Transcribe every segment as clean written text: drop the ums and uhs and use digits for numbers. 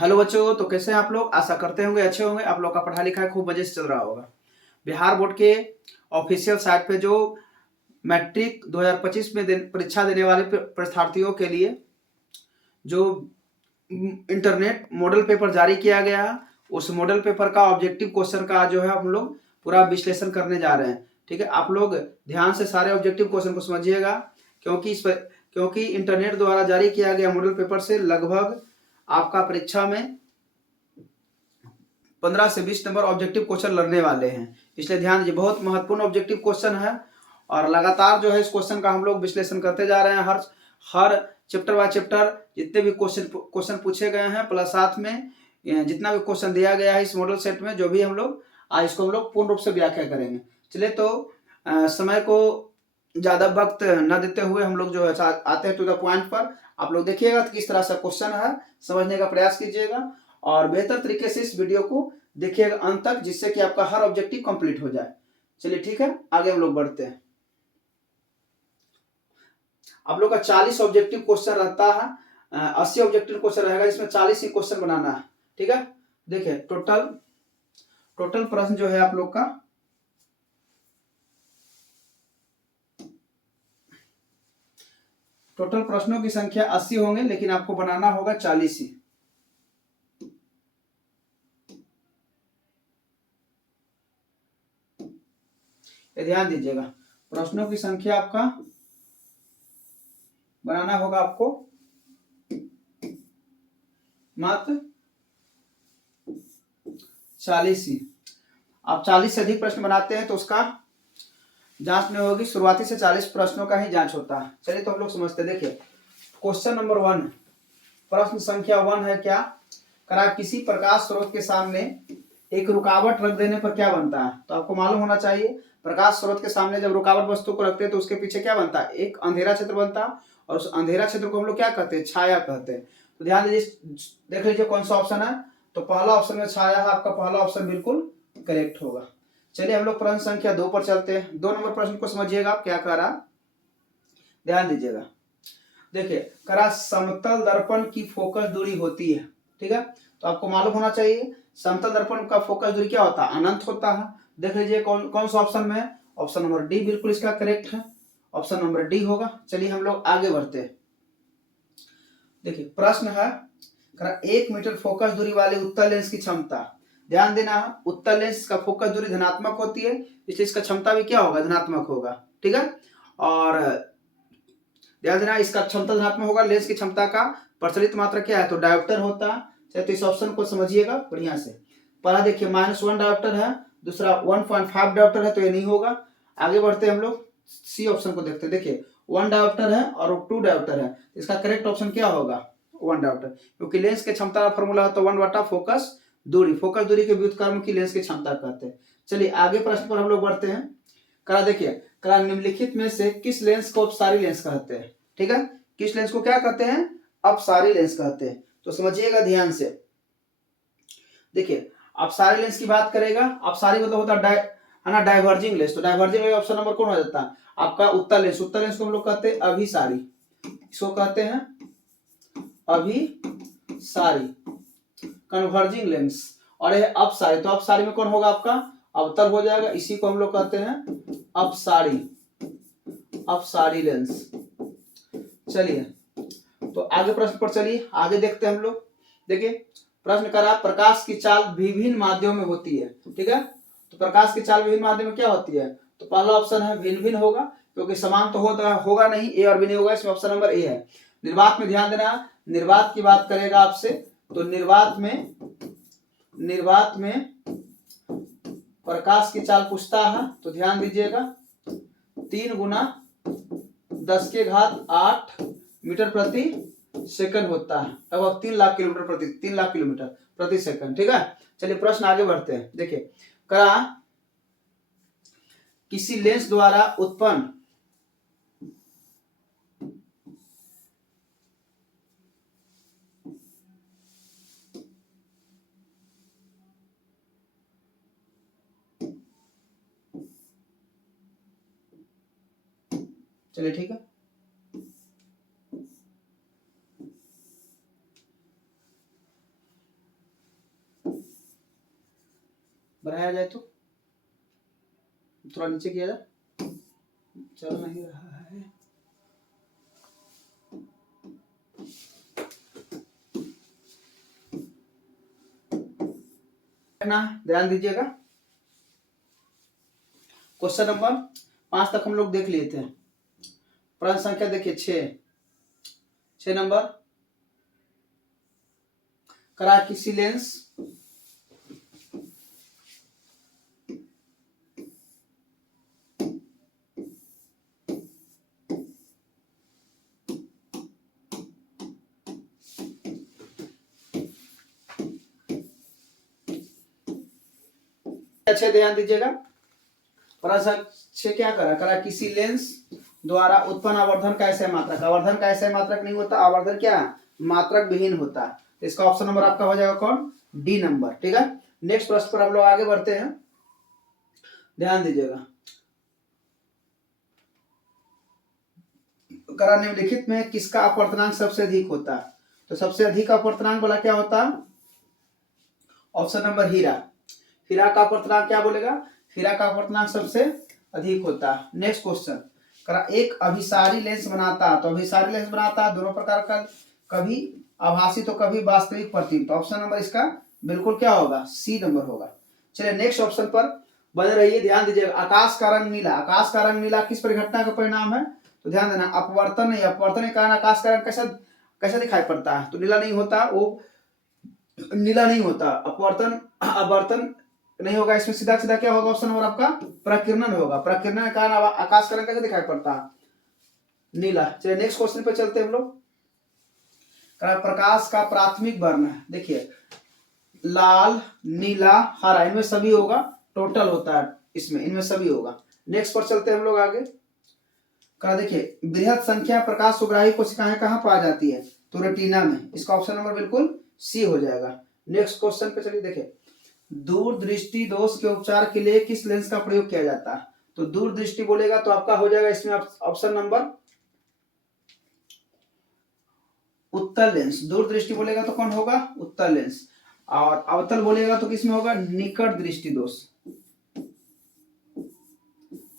Hello बच्चों, तो कैसे हैं आप लोग। आशा करते होंगे अच्छे होंगे। आप लोग का पढ़ा लिखा खूब मजे से चल रहा होगा। बिहार बोर्ड के ऑफिशियल साइट पे जो मैट्रिक 2025 में परीक्षा देने वाले परीक्षार्थियों के लिए जो इंटरनेट मॉडल पेपर जारी किया गया है, उस मॉडल पेपर का ऑब्जेक्टिव क्वेश्चन का जो है हम लोग पूरा विश्लेषण करने जा रहे हैं। ठीक है, आप लोग ध्यान से सारे ऑब्जेक्टिव क्वेश्चन को समझिएगा, क्योंकि इंटरनेट द्वारा जारी किया गया मॉडल पेपर से लगभग आपका परीक्षा में 15 से 20 नंबर ऑब्जेक्टिव क्वेश्चन लड़ने वाले हैं। इसलिए ध्यान दीजिए, बहुत महत्वपूर्ण ऑब्जेक्टिव क्वेश्चन है और लगातार जो है इस क्वेश्चन का हम लोग विश्लेषण करते जा रहे हैं। हर चैप्टर बाय चैप्टर जितने भी क्वेश्चन पूछे गए हैं, प्लस साथ में जितना भी क्वेश्चन दिया गया है इस मॉडल सेट में, जो भी हम लोग आज इसको हम लोग पूर्ण रूप से व्याख्या करेंगे। चलिए, तो समय को ज्यादा वक्त न देते हुए हम लोग जो है आते हैं टू द पॉइंट पर। आप लोग देखिएगा किस तरह से क्वेश्चन है, समझने का प्रयास कीजिएगा और बेहतर तरीके से इस वीडियो को देखिएगा अंत तक, जिससे कि आपका हर ऑब्जेक्टिव कंप्लीट हो जाए। चलिए ठीक है, आगे हम लोग बढ़ते हैं। आप लोग का 40 ऑब्जेक्टिव क्वेश्चन रहता है, 80 ऑब्जेक्टिव क्वेश्चन रहेगा, इसमें 40 ही क्वेश्चन बनाना है। ठीक है, देखिए टोटल प्रश्न जो है आप लोग का टोटल प्रश्नों की संख्या 80 होंगे, लेकिन आपको बनाना होगा 40 ही। ध्यान दीजिएगा, प्रश्नों की संख्या आपका बनाना होगा आपको मात्र 40 ही। आप 40 से अधिक प्रश्न बनाते हैं तो उसका जांच नहीं होगी, शुरुआती से 40 प्रश्नों का ही जांच होता है। चलिए, तो हम लोग समझते हैं। देखिए, क्वेश्चन नंबर 1, प्रश्न संख्या 1 है क्या, करा किसी प्रकाश स्रोत के सामने एक रुकावट रख देने पर क्या बनता है। तो आपको मालूम होना चाहिए, प्रकाश स्रोत के सामने जब रुकावट वस्तु को रखते हैं तो उसके पीछे क्या बनता है, एक अंधेरा क्षेत्र बनता है, और उस अंधेरा क्षेत्र को हम लोग क्या कहते हैं, छाया कहते हैं। तो ध्यान दीजिए, देख लीजिए कौन सा ऑप्शन है। तो पहला ऑप्शन में छाया है, आपका पहला ऑप्शन बिल्कुल करेक्ट होगा। चलिए, हम लोग प्रश्न संख्या 2 पर चलते हैं। 2 नंबर प्रश्न को समझिएगा आप क्या कह रहा, ध्यान दीजिएगा। देखिए, करा समतल दर्पण की फोकस दूरी होती है। ठीक है, तो आपको मालूम होना चाहिए समतल दर्पण का फोकस दूरी क्या होता है, अनंत होता है। देख लीजिए कौन सा ऑप्शन में है, ऑप्शन नंबर डी बिल्कुल इसका करेक्ट है, ऑप्शन नंबर डी होगा। चलिए हम लोग आगे बढ़ते हैं। देखिए, प्रश्न है 1 मीटर फोकस दूरी वाले उत्तल लेंस की क्षमता। ध्यान देना, उत्तल लेंस का फोकस दूरी धनात्मक होती है, इसलिए इसका क्षमता भी क्या होगा, धनात्मक होगा। ठीक है, और ध्यान देना इसका क्षमता धनात्मक होगा। लेंस की क्षमता का प्रचलित मात्रा क्या है, तो डायोप्टर होता है। तो इस ऑप्शन को समझिएगा बढ़िया से। पहला देखिए -1 डायोप्टर है, दूसरा 1.5 डायोप्टर है, तो ये नहीं होगा। आगे बढ़ते हैं हम लोग, सी ऑप्शन को देखते हैं। देखिए, 1 डायोप्टर है और 2 डायोप्टर है, इसका करेक्ट ऑप्शन क्या होगा, 1 डायोप्टर, क्योंकि लेंस के क्षमता का फॉर्मूला होता है 1 बटा फोकस दूरी। फोकस दूरी के व्युत्क्रम की लेंस की क्षमता कहते हैं। चलिए आगे प्रश्न पर हम लोग बढ़ते हैं। करा देखिए, करा निम्नलिखित में से किस लेंस को अपसारी लेंस कहते हैं। ठीक है, किस लेंस को क्या कहते हैं, अपसारी लेंस कहते हैं। तो समझिएगा ध्यान से। देखिए, अपसारी लेंस की बात करेगा, अपसारी मतलब होता है ना डाइवर्जिंग लेंस। तो डाइवर्जिंग लेंस ऑप्शन नंबर कौन हो जाता है, आपका उत्तल लेंस। उत्तल लेंस को हम लोग कहते हैं अभिसारी, इसको कहते हैं अभिसारी, कन्वर्जिंग लेंस। और यह अपसारी, तो अपसारी में कौन होगा आपका, अवतल हो जाएगा, इसी को हम लोग कहते हैं अपसारी, अपसारी लेंस। चलिए, तो आगे प्रश्न पर चलिए, आगे देखते हैं हम लोग। देखिए, प्रश्न करा प्रकाश की चाल विभिन्न माध्यमों में होती है। ठीक है, तो प्रकाश की चाल विभिन्न माध्यम में क्या होती है, तो पहला ऑप्शन है भिन्न भिन्न होगा, क्योंकि समान तो होगा नहीं, ए और बी नहीं होगा, इसमें ऑप्शन नंबर ए है। निर्वात में ध्यान देना, निर्वात की बात करेगा आपसे, तो निर्वात में प्रकाश की चाल पूछता है, तो ध्यान दीजिएगा 3 गुना 10⁸ मीटर प्रति सेकंड होता है, अब 3 लाख किलोमीटर प्रति सेकंड। ठीक है, चलिए प्रश्न आगे बढ़ते हैं। देखिए, करा किसी लेंस द्वारा उत्पन्न चलिए ठीक है, बढ़ाया जाए तो थोड़ा नीचे किया जाए, चल नहीं रहा है। ना ध्यान दीजिएगा, क्वेश्चन नंबर 5 तक हम लोग देख लिए थे। प्रश्न संख्या देखिए 6 नंबर, करा किसी लेंस अच्छे ध्यान दीजिएगा। प्रश्न 6 क्या करा किसी लेंस द्वारा उत्पन्न आवर्धन का ऐसे मात्रक, आवर्धन का ऐसे मात्रक नहीं होता, आवर्धन क्या मात्रक विहीन होता है। तो इसका ऑप्शन नंबर आपका हो जाएगा कौन, डी नंबर। ठीक है, नेक्स्ट प्रश्न पर हम लोग आगे बढ़ते हैं, ध्यान दीजिएगा। करा निम्नलिखित में किसका अपवर्तनांक सबसे अधिक होता है। तो सबसे अधिक अपवर्तनांक बोला क्या होता है, ऑप्शन नंबर हीरा। हीरा का अपवर्तनांक क्या बोलेगा, हीरा का अपवर्तनांक सबसे अधिक होता है। नेक्स्ट क्वेश्चन, करा एक अभिसारी लेंस बनाता है। तो अभिसारी लेंस बनाता है दोनों प्रकार का, कभी आभासी तो कभी वास्तविक प्रतिबिंब। तो ऑप्शन नंबर इसका बिल्कुल क्या होगा, सी नंबर होगा। चलिए नेक्स्ट ऑप्शन पर बने रहिए, ध्यान दीजिएगा। आकाश का रंग नीला, आकाश का रंग नीला किस परिघटना का परिणाम है। तो ध्यान देना, अपवर्तन नहीं, अपवर्तन के कारण आकाश का रंग कैसा कैसा दिखाई पड़ता है, तो नीला नहीं होता, वो नीला नहीं होता। अपवर्तन अपवर्तन नहीं होगा, इसमें सीधा सीधा क्या होगा, ऑप्शन नंबर आपका प्रकीर्णन होगा। प्रकीर्णन के कारण आकाश का रंग कैसे दिखाई पड़ता है, नीला। चलिए नेक्स्ट क्वेश्चन पे चलते हैं हम लोग। प्रकाश का प्राथमिक वर्ण है, देखिए लाल नीला हरा, इनमें सभी होगा, टोटल होता है इसमें, इनमें सभी होगा। नेक्स्ट पर चलते हैं हम लोग आगे। देखिए बृहद संख्या प्रकाश सुग्राही कोशिकाएं कहाँ पाई जाती है, तो रेटिना में। इसका ऑप्शन नंबर बिल्कुल सी हो जाएगा। नेक्स्ट क्वेश्चन पे चलिए, देखिए दूरदृष्टि दोष के उपचार के लिए किस लेंस का प्रयोग किया जाता है। तो दूरदृष्टि बोलेगा तो आपका हो जाएगा इसमें ऑप्शन नंबर उत्तल लेंस। दूरदृष्टि बोलेगा तो कौन होगा, उत्तल लेंस। और अवतल बोलेगा तो किसमें होगा, निकट दृष्टि दोष,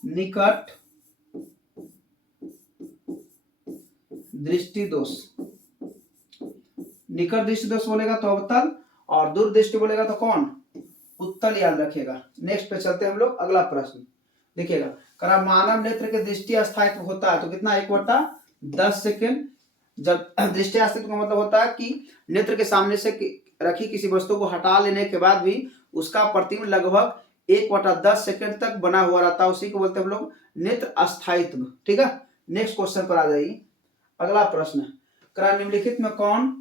निकट दृष्टि दोष। निकट दृष्टि दोष बोलेगा तो अवतल, और दूर दृष्टि बोलेगा तो कौन, उत्तल, याद रखिएगा। नेक्स्ट पे चलते हैं हम लोग, अगला प्रश्न देखिएगा। करा मानव नेत्र के दृष्टि अस्थायित्व होता है तो कितना, 1/10 सेकेंड। जब दृष्टि अस्थायित्व का मतलब होता है कि नेत्र के सामने से रखी किसी वस्तु को हटा लेने के बाद भी उसका प्रतिबिंब लगभग 1/10 सेकेंड तक बना हुआ रहता है, उसी को बोलते हैं हम लोग नेत्र अस्थायित्व। ठीक है, नेक्स्ट क्वेश्चन पर आ जाइए। अगला प्रश्न, करा निम्नलिखित में कौन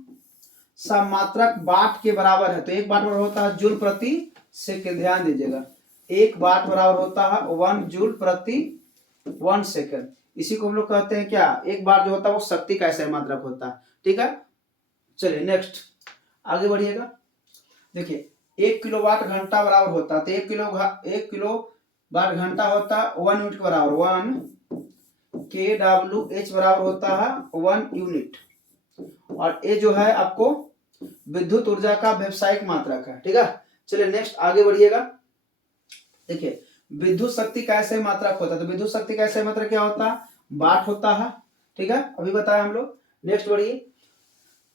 सा मात्रक वाट के बराबर है। तो 1 वाट बराबर होता है जूल प्रति सेकेंड, ध्यान दीजिएगा। 1 वाट बराबर होता है 1 जूल प्रति 1 सेकेंड। इसी को हम लोग कहते हैं क्या, 1 वाट जो होता है वो शक्ति का ऐसा मात्रक होता है। ठीक है, चलिए नेक्स्ट आगे बढ़िएगा। देखिए 1 किलोवाट घंटा बराबर होता है, तो 1 किलो वाट घंटा होता है 1 यूनिट के बराबर, 1 kWh बराबर होता है 1 यूनिट। और ये जो है आपको विद्युत ऊर्जा का व्यावसायिक मात्रक है। ठीक है, चलिए नेक्स्ट आगे बढ़िएगा। देखिए विद्युत शक्ति का ऐसे मात्रक होता है, तो विद्युत शक्ति का ऐसे मात्रक क्या होता है, वाट होता है। ठीक है, अभी बताया हम लोग। नेक्स्ट बढ़िए,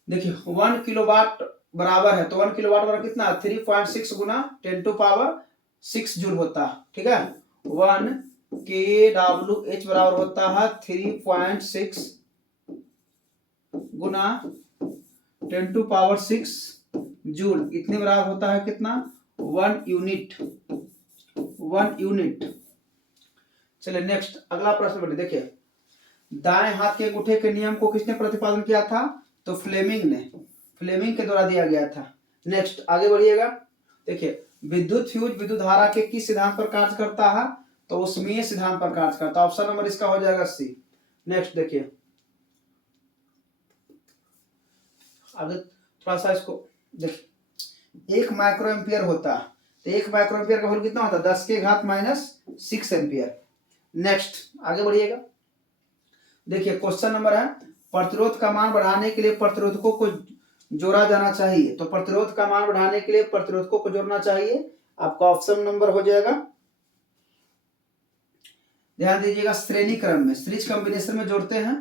देखिए 1 किलोवाट बराबर है, तो 1 किलोवाट बराबर कितना, 3.6 गुना 10⁶ जूल होता है। ठीक है, 1 kWh बराबर होता है 3.6 गुना 10⁶ जूल, इतने बराबर होता है कितना, 1 यूनिट, 1 यूनिट। चलिए नेक्स्ट अगला प्रश्न बढ़िए। देखिए दाएं हाथ के अंगूठे के नियम को किसने प्रतिपादन किया था, तो फ्लेमिंग ने, फ्लेमिंग के द्वारा दिया गया था। नेक्स्ट आगे बढ़िएगा। देखिए विद्युत फ्यूज विद्युत धारा के किस सिद्धांत पर कार्य करता है, तो उसमें सिद्धांत पर कार्य करता है। ऑप्शन नंबर इसका हो जाएगा सी। नेक्स्ट देखिए आगे थोड़ा सा इसको देखिए, 1 माइक्रो एम्पियर होता है, तो 1 माइक्रो एम्पियर का वैल्यू कितना होता है, 10⁻⁻6 एम्पियर। नेक्स्ट आगे बढ़िएगा। देखिए क्वेश्चन नंबर है, प्रतिरोध का मान बढ़ाने के लिए प्रतिरोधकों को जोड़ा जाना चाहिए। तो प्रतिरोध का मान बढ़ाने के लिए प्रतिरोधकों को जोड़ना चाहिए, आपका ऑप्शन नंबर हो जाएगा, ध्यान दीजिएगा, श्रेणी क्रम में सीरीज कॉम्बिनेशन में जोड़ते हैं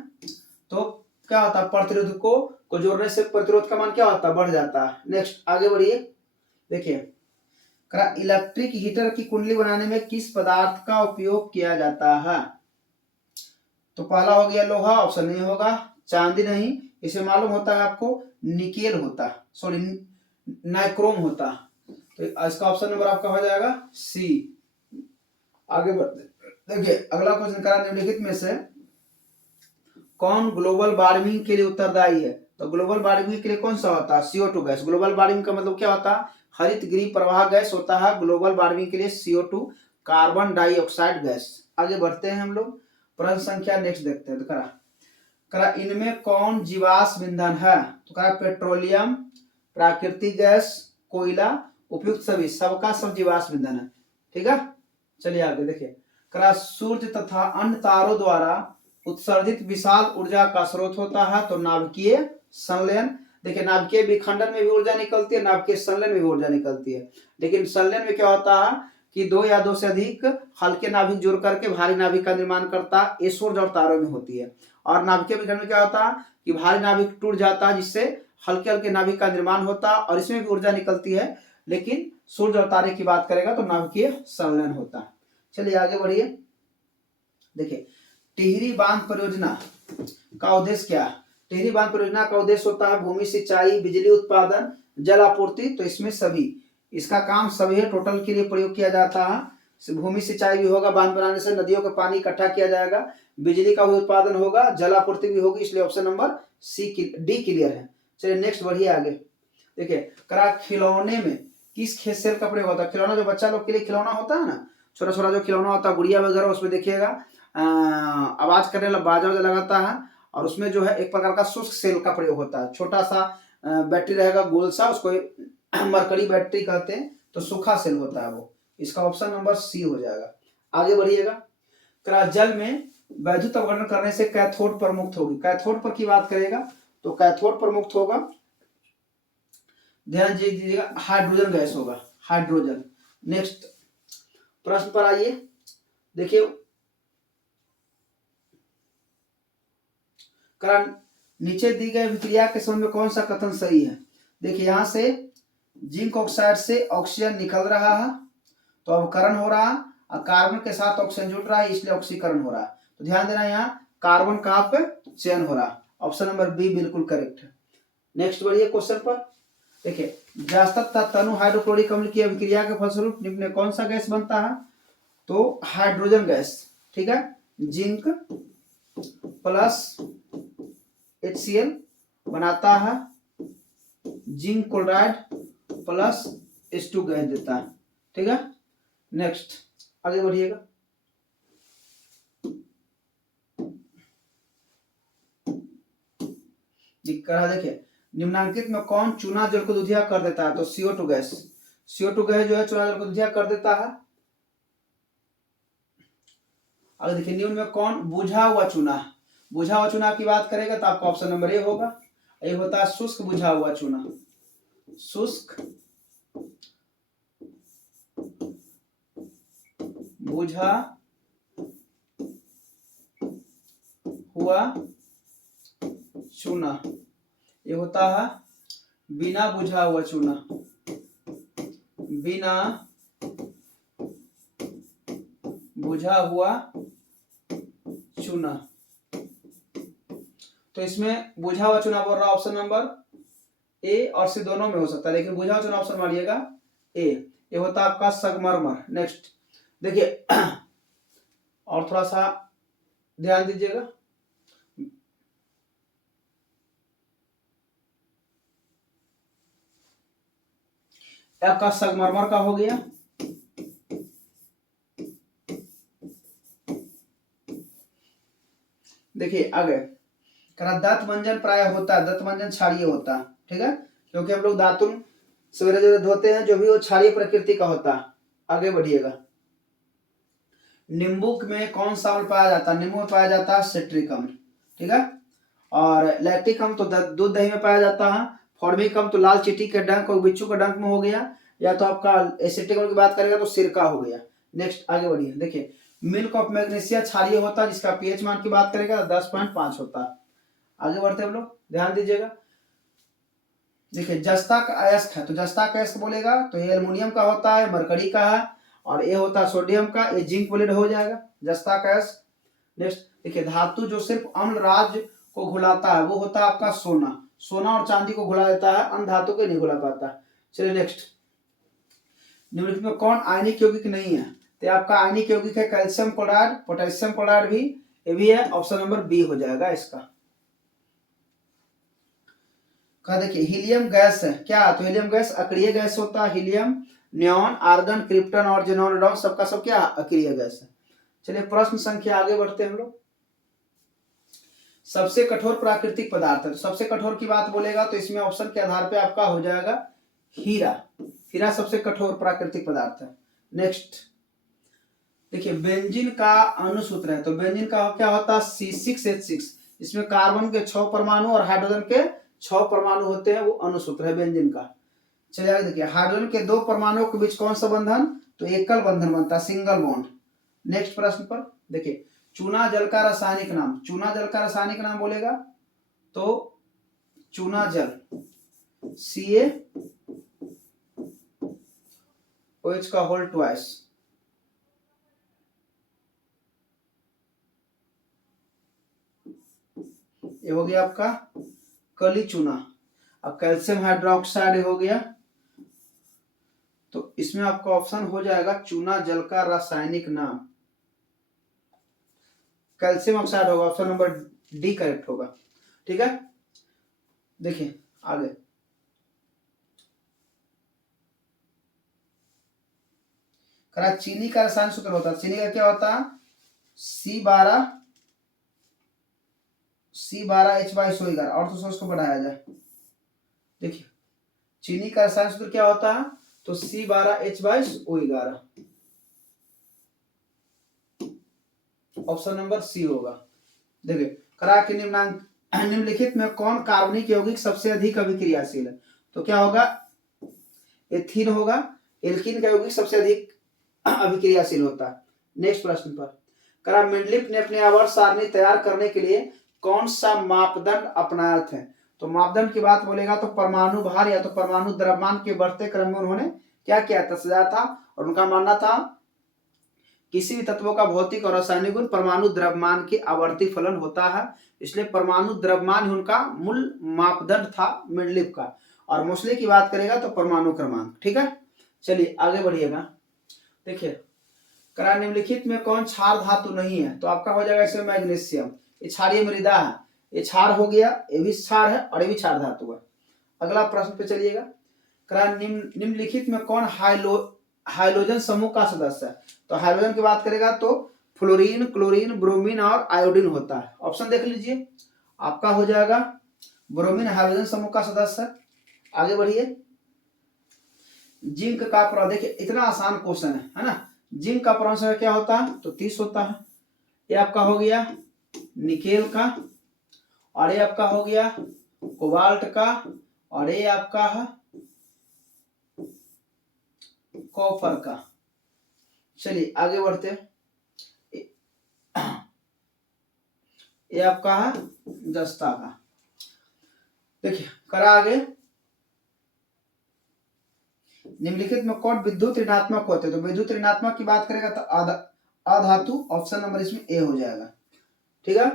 तो क्या होता है, प्रतिरोधकों को जोड़ने से प्रतिरोध का मान क्या होता है, बढ़ जाता है। नेक्स्ट आगे बढ़िए, देखिए इलेक्ट्रिक हीटर की कुंडली बनाने में किस पदार्थ का उपयोग किया जाता है? तो पहला हो गया लोहा, ऑप्शन नहीं होगा, चांदी नहीं, इसे मालूम होता है आपको, निकेल होता, सॉरी नाइक्रोम होता, तो इसका ऑप्शन नंबर आपका हो जाएगा सी। आगे बढ़ते, देखिए अगला क्वेश्चन करा, निम्नलिखित में से कौन ग्लोबल वार्मिंग के लिए उत्तरदायी है? तो ग्लोबल वार्मिंग के लिए कौन सा होता है, CO2 गैस। ग्लोबल वार्मिंग का मतलब क्या होता है, हरित गृह प्रवाह गैस होता है ग्लोबल वार्मिंग के लिए CO2, कार्बन डाइऑक्साइड गैस। आगे बढ़ते हैं हम लोग, प्रश्न संख्या नेक्स्ट देखते हैं। तो करा इनमें कौन जीवाश्म ईंधन है? तो करा पेट्रोलियम, प्राकृतिक गैस, कोयला, उपयुक्त सभी, सबका सब जीवाश्म ईंधन है। ठीक है, चलिए आगे देखिए, करा सूर्य तथा अन्य तारों द्वारा उत्सर्जित विशाल ऊर्जा का स्रोत होता है तो नाभिकीय संलयन। देखिए नाभिकीय विखंडन में भी ऊर्जा निकलती है, नाभिकीय संलयन में भी ऊर्जा निकलती है, लेकिन संलयन में क्या होता है कि दो या दो से अधिक हल्के नाभिक जोड़ करके भारी नाभिक का निर्माण करता है, ये सूर्य और तारों में होती है। और नाभिकीय विखंडन में क्या होता है कि भारी नाभिक टूट जाता है जिससे हल्के हल्के नाभिक का निर्माण होता है और इसमें भी ऊर्जा निकलती है, लेकिन सूर्य और तारे की बात करेगा तो नाभिकीय संलयन होता है। चलिए आगे बढ़िए, देखिए टिहरी बांध परियोजना का उद्देश्य क्या है? टिहरी बांध परियोजना का उद्देश्य होता है भूमि सिंचाई, बिजली उत्पादन, जल आपूर्ति, तो इसमें सभी, इसका काम सभी है, टोटल के लिए प्रयोग किया जाता है। भूमि सिंचाई भी होगा, बांध बनाने से नदियों का पानी इकट्ठा किया जाएगा, बिजली का भी उत्पादन होगा, जल आपूर्ति भी होगी, इसलिए ऑप्शन नंबर डी क्लियर है। चलिए नेक्स्ट बढ़िए आगे, देखिए करा खिलौने में किस सेल का प्रयोग होता है? खिलौना जो बच्चा लोग के लिए खिलौना होता है ना, छोटा छोटा जो खिलौना होता है, गुड़िया वगैरह, उसमें देखिएगा आवाज करने वाला बाजा वाजा लगाता है, और उसमें जो है एक प्रकार का शुष्क सेल का प्रयोग होता है, छोटा सा बैटरी रहेगा गोल सा, उसको मरकरी बैटरी कहते हैं, तो सूखा सेल होता है वो। इसका ऑप्शन नंबर सी हो जाएगा। आगे बढ़िएगा, जल में वैद्युत अवगणन करने से कैथोड पर मुक्त होगी। कैथोड पर की बात करेगा तो कैथोड पर मुक्त होगा, ध्यान दीजिएगा, हाइड्रोजन गैस होगा, हाइड्रोजन। नेक्स्ट प्रश्न पर आइए, देखिए कारण नीचे दी गई विक्रिया के संबंध में कौन सा कथन सही है? देखिए यहां से जिंक ऑक्साइड से ऑक्सीजन निकल रहा है तो अवकरण हो रहा, और कार्बन के साथ ऑक्सीजन जुड़ रहा है इसलिए ऑक्सीकरण हो रहा है। तो ध्यान देना, यहाँ कार्बन कहाँ पे चयन हो रहा, ऑप्शन नंबर बी बिल्कुल करेक्ट है। नेक्स्ट बढ़िए क्वेश्चन पर, देखिए जास्तक तनु हाइड्रोक्लोरिक अम्ल की अभिक्रिया के फलस्वरूप निम्न में कौन सा गैस बनता है? तो हाइड्रोजन गैस। ठीक है, जिंक प्लस HCl बनाता है, zinc chloride plus H2 gas देता है। ठीक है, नेक्स्ट आगे बढ़िएगा, देखिए निम्नांकित में कौन चूना जल को दुधिया कर देता है? तो CO2 गैस। CO2 गैस जो है चूना जल को दुधिया कर देता है। आगे देखिए निम्न में कौन बुझा हुआ चूना, बुझा हुआ चूना की बात करेगा तो आपका ऑप्शन नंबर ए होगा, ये होता है शुष्क बुझा हुआ चूना, शुष्क बुझा हुआ चूना, ये होता है बिना बुझा हुआ चूना, बिना बुझा हुआ चूना। तो इसमें बुझा हुआ चूना बोल रहा ऑप्शन नंबर ए और सी दोनों में हो सकता है, लेकिन बुझा हुआ चूना ऑप्शन मारिएगा ए, ये होता है आपका संगमरमर। नेक्स्ट देखिए और थोड़ा सा ध्यान दीजिएगा, आपका संगमरमर का हो गया। देखिए आगे, दंत मंजन प्राय होता है, दंत मंजन क्षारीय होता है। ठीक है, क्योंकि हम लोग दातुन सवेरे जो धोते हैं जो भी वो क्षारीय प्रकृति का होता है। आगे बढ़िएगा, नींबू में कौन सा अम्ल पाया जाता है? नींबू में पाया जाता है सिट्रिक अम्ल। ठीक है, और लैक्टिक अम्ल तो दूध दही में पाया जाता है, फॉर्मिक अम्ल तो लाल चींटी के डंक और बिच्छू के डंक में हो गया, या तो आपका एसिटिक की बात करेगा तो सिरका हो गया। नेक्स्ट आगे बढ़िए, देखिए मिल्क ऑफ मैग्नीशिया क्षारीय होता है, जिसका पीएच मान की बात करेगा 10.5 होता है। आगे बढ़ते हम लोग, ध्यान दीजिएगा। देखिए जस्ता का अयस्क है, तो जस्ता का अयस्क बोलेगा तो ये एल्युमिनियम का होता है, मरकरी का है, और ये होता है सोडियम का, ये जिंक ब्लेड हो जाएगा जस्ता का अयस्क। नेक्स्ट देखिए धातु जो सिर्फ अम्ल राज को घुलाता है वो होता है आपका सोना। सोना और चांदी को घुला देता है, अन्य धातु को नहीं घुला पाता। चलिए नेक्स्ट, निम्नलिखित में कौन आयनिक यौगिक नहीं है? तो आपका आयनिक यौगिक है कैल्शियम क्लोराइड, पोटेशियम क्लोराइड भी, ये भी है, ऑप्शन नंबर बी हो जाएगा इसका। कहा देखिए हीलियम गैस है क्या? तो हीलियम गैस अक्रिय गैस होता है। हीलियम, नियॉन, आर्गन, क्रिप्टन और जेनॉन, रेडॉन सबका सब क्या अक्रिय गैस है। चलिए प्रश्न संख्या आगे बढ़ते हैं हम लोग। सबसे कठोर प्राकृतिक पदार्थ है, तो सबसे कठोर की बात बोलेगा तो इसमें ऑप्शन के आधार पे आपका हो जाएगा हीरा। हीरा सबसे कठोर प्राकृतिक पदार्थ है। नेक्स्ट देखिए बेंजीन का अणुसूत्र है, तो बेंजीन का क्या होता है C6H6, इसमें कार्बन के 6 परमाणु और हाइड्रोजन के 6 परमाणु होते हैं, वो अणुसूत्र है बेंजीन का। चलिए आगे देखिए हाइड्रोजन के 2 परमाणुओं के बीच कौन सा बंधन? तो एकल बंधन बनता है, सिंगल बॉन्ड। नेक्स्ट प्रश्न पर देखिए चूना जल का रासायनिक नाम, चूना जल का रासायनिक नाम बोलेगा तो चूना जल CaOH का होल ट्वाइस। ये हो गया आपका कली चूना। अब कैल्शियम हाइड्रोक्साइड हो गया, तो इसमें आपका ऑप्शन हो जाएगा चूना जल का रासायनिक नाम कैल्शियम ऑक्साइड होगा, ऑप्शन नंबर डी करेक्ट होगा। ठीक है, देखिए आगे करा चीनी का रासायनिक सूत्र होता है, चीनी का क्या होता है C12H22, और तो उसको बढ़ाया जाए। देखिए चीनी का रासायनिक सूत्र क्या होता है? तो C12H22, ऑप्शन नंबर सी होगा। देखिए करा कि निम्नलिखित में कौन कार्बनिक यौगिक सबसे अधिक अभिक्रियाशील है? तो क्या होगा? एथीन होगा। एल्कीन का यौगिक सबसे अधिक अभिक्रियाशील होता है। नेक्स्ट प्रश्न पर करा मेंडलीफ ने अपने आवर्त सारणी तैयार करने के लिए कौन सा मापदंड अपनाया थे? तो मापदंड की बात बोलेगा तो परमाणु भार या तो परमाणु द्रव्यमान के बढ़ते क्रम में उन्होंने क्या किया था, सजाया था, और उनका मानना था किसी भी तत्वों का भौतिक और रासायनिक गुण परमाणु द्रव्यमान के आवर्ती फलन होता है, इसलिए परमाणु द्रव्यमान ही उनका मूल मापदंड था मेंडलीफ का। और मोस्टली की बात करेगा तो परमाणु क्रमांक। ठीक है, चलिए आगे बढ़िएगा। देखिए करा निम्नलिखित में कौन क्षार धातु नहीं है? तो आपका हो जाएगा इसमें मैग्नीशियम, ये क्षारीय मृदा है, ये क्षार हो गया, ये भी क्षार है और ये भी क्षार धातु है। अगला प्रश्न पे चलिएगा। करा निम्नलिखित में कौन हाइड्रोजन समूह का सदस्य है? तो हाइड्रोजन की बात करेगा तो फ्लोरीन, क्लोरीन, ब्रोमीन और आयोडीन होता है। ऑप्शन देख लीजिए, आपका हो जाएगा ब्रोमीन हाइड्रोजन समूह का सदस्य। आगे बढ़िए, जिंक का देखिए इतना आसान क्वेश्चन है ना। जिंक का परमाणु संख्या क्या होता है? तो 30 होता है। ये आपका हो गया निकेल का, और ये आपका हो गया कोबाल्ट का, और ये आपका है कॉपर का। चलिए आगे बढ़ते, ये आपका है जस्ता का। देखिए करा आगे निम्नलिखित में कौन विद्युत ऋणात्मक होते हैं? तो विद्युत ऋणात्मक की बात करेगा तो अधातु, ऑप्शन नंबर इसमें ए हो जाएगा। ठीक है,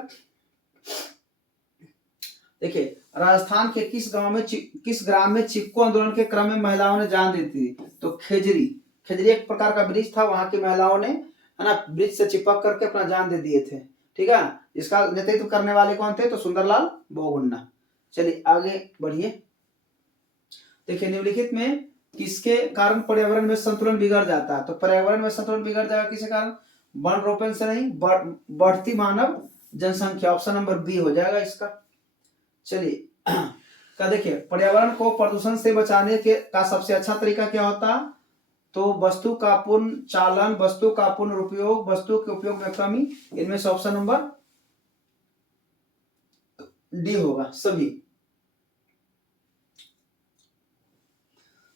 देखिए राजस्थान के किस ग्राम में चिपको आंदोलन के क्रम में महिलाओं ने जान दी थी? तो खेजरी एक प्रकार का ब्रिज था, वहां की महिलाओं ने है ना ब्रिज से चिपक करके अपना जान दे दिए थे। ठीक है, इसका नेतृत्व करने वाले कौन थे? तो सुंदरलाल बहुगुणा। चलिए आगे बढ़िए। देखिए निम्नलिखित में किसके कारण पर्यावरण में संतुलन बिगड़ जाता है? तो पर्यावरण में संतुलन बिगड़ जाएगा किसके कारण? वन रोपण से नहीं, बढ़ती मानव जनसंख्या, ऑप्शन नंबर बी हो जाएगा इसका। चलिए का देखिए पर्यावरण को प्रदूषण से बचाने का सबसे अच्छा तरीका क्या होता है? तो वस्तु का पुनः चालन, वस्तु का पुनर्उपयोग, वस्तु के उपयोग में कमी, इनमें से ऑप्शन नंबर डी होगा सभी।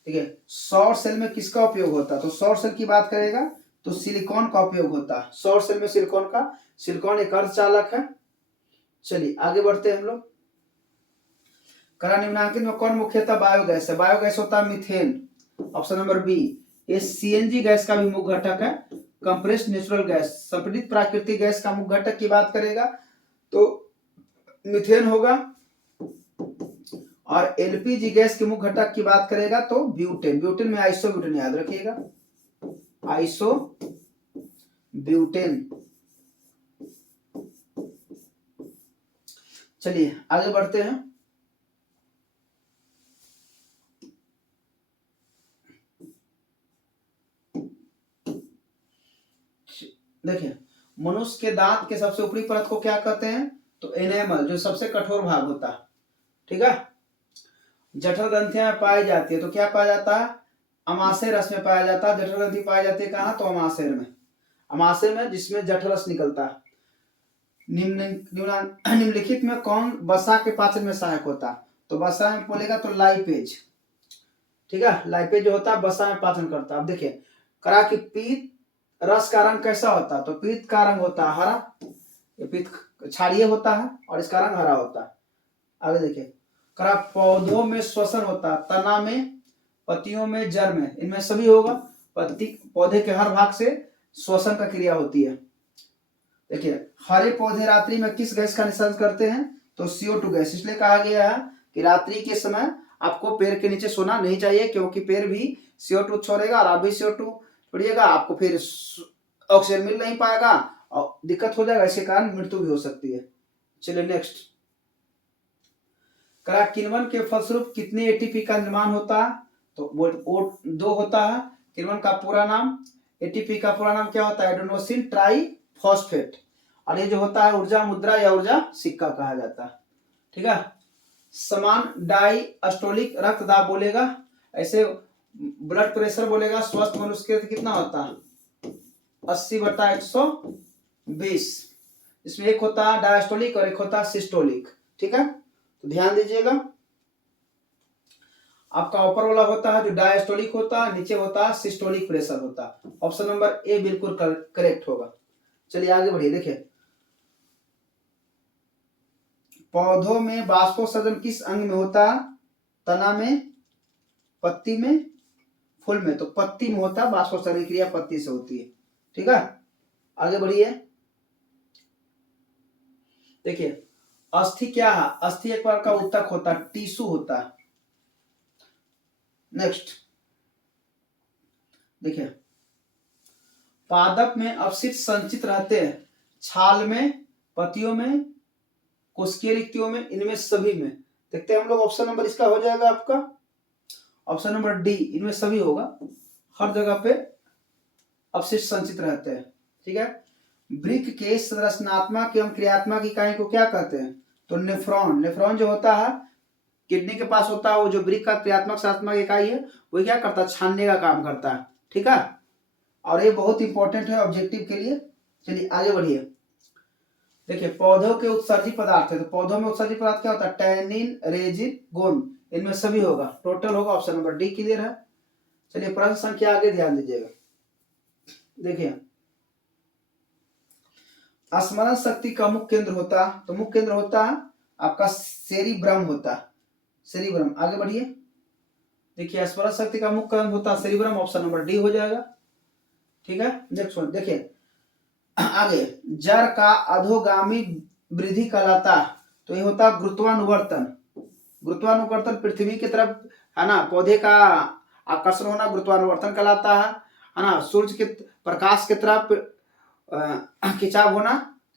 ठीक है। सौर सेल में किसका उपयोग होता है, तो सौर सेल की बात करेगा तो सिलिकॉन का उपयोग होता है। सौर सेल में सिलिकॉन एक अर्धचालक है। चलिए आगे बढ़ते हैं हम लोग। करा निम्नांकित में कौन मुख्यतः बायोगैस है, बायोगैस होता है मीथेन, ऑप्शन नंबर बी। ये सीएनजी गैस का भी मुख्य घटक है। कंप्रेस्ड नेचुरल गैस, संपीड़ित प्राकृतिक गैस का मुख्य घटक की बात करेगा तो मीथेन होगा। और एलपीजी गैस के मुख्य घटक की बात करेगा तो ब्यूटेन। ब्यूटेन में आइसो ब्यूटेन याद रखिएगा, आइसो ब्यूटेन। चलिए आगे बढ़ते हैं। देखिए मनुष्य के दांत के सबसे ऊपरी परत को क्या कहते हैं, तो एनेमल, जो सबसे कठोर भाग होता है। ठीक है। जठर ग्रंथियां पाई जाती है तो क्या पाया जाता है, अमाशय रस में पाया जाता है। जठर ग्रंथि पाई जाती है कहाँ, तो अमाशय में, अमाशय में जिसमें जठर रस निकलता है। निम्नलिखित में कौन वसा के पाचन में सहायक होता है, तो वसा में बोलेगा तो लाइपेज। ठीक है, लाइपेज जो होता है वसा में पाचन करता है। अब देखिए करा कि पीत रस का रंग कैसा होता है, तो पीत का रंग होता है हरा, ये पीत क्षारीय होता है और इसका रंग हरा होता है। आगे देखिए करा पौधों में श्वसन होता है, तना में, पत्तियों में, जड़ में, इनमें सभी होगा। पत्ती पौधे के हर भाग से श्वसन का क्रिया होती है। देखिए हरे पौधे रात्रि में किस गैस का निःसरण करते हैं, तो CO2 गैस। इसलिए कहा गया है कि रात्रि के समय आपको पेड़ के नीचे सोना नहीं चाहिए, क्योंकि पेड़ भी CO2 छोड़ेगा और आप भी CO2 छोड़िएगा, आपको फिर ऑक्सीजन मिल नहीं पाएगा और दिक्कत हो जाएगा, इसके कारण मृत्यु भी हो सकती है। चलिए नेक्स्ट। करा किण्वन के फलस्वरूप कितने एटीपी का निर्माण होता है, तो वो O2 होता है। किण्वन का पूरा नाम, एटीपी का पूरा नाम क्या होता है, एडेनोसिन ट्राइफॉस्फेट। और ये जो होता है ऊर्जा मुद्रा या ऊर्जा सिक्का कहा जाता है। ठीक है। समान डायस्टोलिक रक्तदाब बोलेगा, ऐसे ब्लड प्रेशर बोलेगा स्वस्थ मनुष्य के कितना होता है, 80/120। इसमें एक होता है डायस्टोलिक और एक होता है सिस्टोलिक। ठीक है, तो ध्यान दीजिएगा। आपका ऊपर वाला होता है जो डायस्टोलिक होता है, नीचे होता है सिस्टोलिक प्रेशर होता है। ऑप्शन नंबर ए बिल्कुल करेक्ट होगा। चलिए आगे बढ़िए। देखिए पौधों में बाष्पोत्सर्जन किस अंग में होता है, तना में, पत्ती में, फूल में, तो पत्ती में होता है बाष्पोत्सर्जन की क्रिया, पत्ती से होती है। ठीक है, आगे बढ़िए। देखिए अस्थि क्या है, अस्थि एक प्रकार का ऊतक होता है, टिश्यू होता है। नेक्स्ट देखिए पादप में अपशिष्ट संचित रहते हैं, छाल में, पत्तियों में, कोशिकीय रिक्तियों में, इनमें सभी में। देखते हैं हम लोग, ऑप्शन नंबर इसका हो जाएगा आपका ऑप्शन नंबर डी, इनमें सभी होगा। हर जगह पे अपशिष्ट संचित रहते हैं। ठीक है। वृक्क के संरचनात्मक एवं क्रियात्मक इकाई को क्या कहते हैं, तो नेफ्रॉन। नेफ्रॉन जो होता है किडनी के पास होता है, वो जो वृक्क का क्रियात्मक संरचनात्मक इकाई है वो क्या करता है, छानने का काम करता है। ठीक है, और ये बहुत इंपॉर्टेंट है ऑब्जेक्टिव के लिए। चलिए आगे बढ़िए। देखिए पौधों के उत्सर्जित पदार्थ है, तो पौधों में उत्सर्जित पदार्थ क्या होता है, टैनिन, रेजिन, गोंद, इनमें सभी होगा। टोटल होगा ऑप्शन नंबर डी क्लियर है। चलिए प्रश्न संख्या आगे ध्यान दीजिएगा। देखिए स्मरण शक्ति का मुख्य केंद्र होता है, तो मुख्य केंद्र होता है आपका सेरिब्रम होता है, सेरिब्रम। आगे बढ़िए। देखिए स्मरण शक्ति का मुख्य केंद्र होता है सेरिब्रम, ऑप्शन नंबर डी हो जाएगा। ठीक है, नेक्स्ट वन देखिए आगे। जड़ का अधोगामी वृद्धि कहलाता है, तो ये होता है गुरुत्वानुवर्तन। गुरुत्वानुवर्तन पृथ्वी की तरफ है ना, पौधे का आकर्षण होना गुरुत्वानुवर्तन कहलाता है ना। सूर्य के प्रकाश की तरफ खिंचाव होना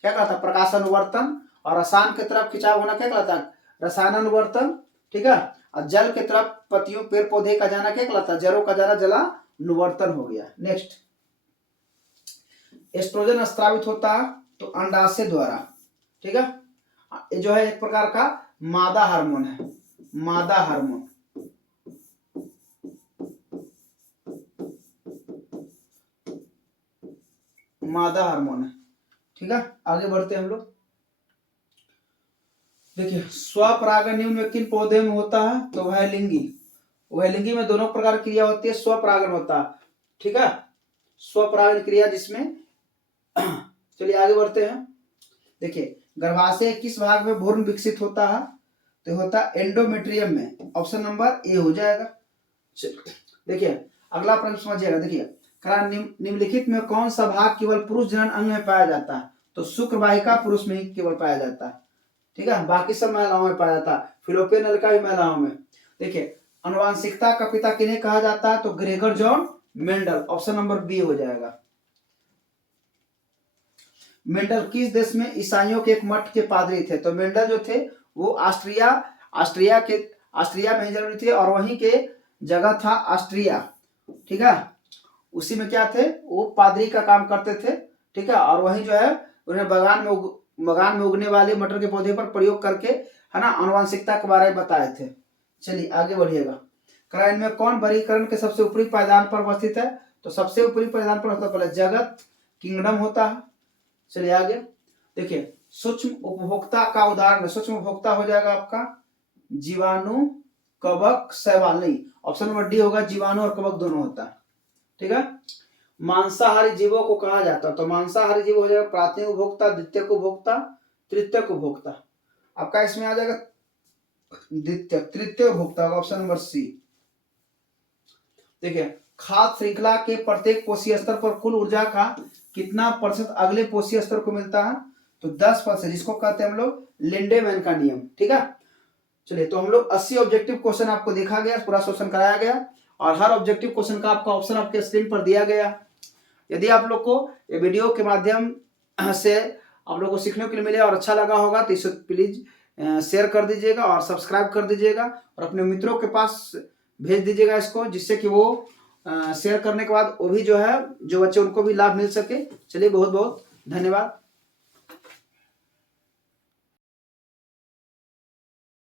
क्या कहलाता है, प्रकाशानुवर्तन। और रसायन की तरफ खिंचाव होना क्या कहलाता है, रसायनानुवर्तन। ठीक है, और जल की तरफ पत्तियों पेड़ पौधे का जाना क्या कहलाता है, जड़ों का जाना जलानुवर्तन हो गया। नेक्स्ट एस्ट्रोजन स्रावित होता है तो अंडाशय द्वारा। ठीक है, ये जो है एक प्रकार का मादा हार्मोन है, मादा हार्मोन। मादा हार्मोन है। ठीक है, आगे बढ़ते हैं हम लोग। देखिए स्वपरागन निम्न में किन पौधे में होता है, तो वह लिंगी। उभयलिंगी में दोनों प्रकार की क्रिया होती है, स्वपरागण होता है, ठीक है, स्वपरागण क्रिया जिसमें चलिए आगे बढ़ते हैं। देखिए गर्भाशय किस भाग में भ्रूण विकसित होता है, तो होता है एंडोमेट्रियम में, ऑप्शन नंबर ए हो जाएगा। देखिए अगला प्रश्न समझिएगा। देखिए निम्नलिखित में कौन सा भाग केवल पुरुष जनन अंग में पाया जाता है, तो शुक्र वाहिका पुरुष में ही केवल पाया जाता है, ठीक है, बाकी सब महिलाओं में पाया जाता है, फिलोपियन नलिका भी महिलाओं में। देखिए अनुवांशिकता का पिता किन्हें कहा जाता है, तो Gregor John Mendel, option number B हो जाएगा। मेंडल किस देश में ईसाइयों के एक मठ के पादरी थे, तो मेंडल जो थे वो ऑस्ट्रिया में जन्मे थे और वहीं के जगह था ऑस्ट्रिया, ठीक है, उसी में क्या थे वो पादरी का काम करते थे, ठीक है, और वहीं जो है उन्हें बगान में उगने वाले मटर के पौधे पर प्रयोग करके है ना आनुवंशिकता के बारे में बताए थे। चलिए आगे बढ़िएगा। क्राइन में कौन वर्गीकरण के सबसे ऊपरी पायदान पर अवस्थित है, तो सबसे ऊपरी पायदान पर सबसे पहले जगत किंगडम होता है। चलिए आगे देखिए सूक्ष्म उपभोक्ता का उदाहरण, सूक्ष्म उपभोक्ता हो जाएगा आपका जीवाणु, कवक, शैवाल, नहीं ऑप्शन नंबर डी होगा, जीवाणु और कवक दोनों होता है, ठीक है। मांसाहारी जीवों को कहा जाता है, तो मांसाहारी जीव हो जाएगा प्राथमिक उपभोक्ता, द्वितीयक उपभोक्ता, तृतीयक उपभोक्ता। आपका इसमें आ जाएगा तृतीय उपभोक्ता, ऑप्शन नंबर सी। देखिए खाद्य श्रृंखला के प्रत्येक कोशीय स्तर पर कुल ऊर्जा का कितना प्रतिशत अगले कोशीय स्तर को मिलता है, तो 10%, जिसको कहते हैं हम लोग लिंडेमैन का नियम, ठीक है। चलिए तो हम लोग 80 ऑब्जेक्टिव क्वेश्चन आपको देखा गया, पूरा सोल्यूशन कराया गया और हर ऑब्जेक्टिव क्वेश्चन का आपका ऑप्शन आपके स्क्रीन पर दिया गया। यदि आप लोग को ये वीडियो के माध्यम से आप लोग को सीखने के लिए मिले और अच्छा लगा होगा तो इसे प्लीज शेयर कर दीजिएगा और सब्सक्राइब कर दीजिएगा और अपने मित्रों के पास भेज दीजिएगा इसको, जिससे कि वो शेयर करने के बाद वो भी जो है जो बच्चे उनको भी लाभ मिल सके। चलिए बहुत बहुत धन्यवाद।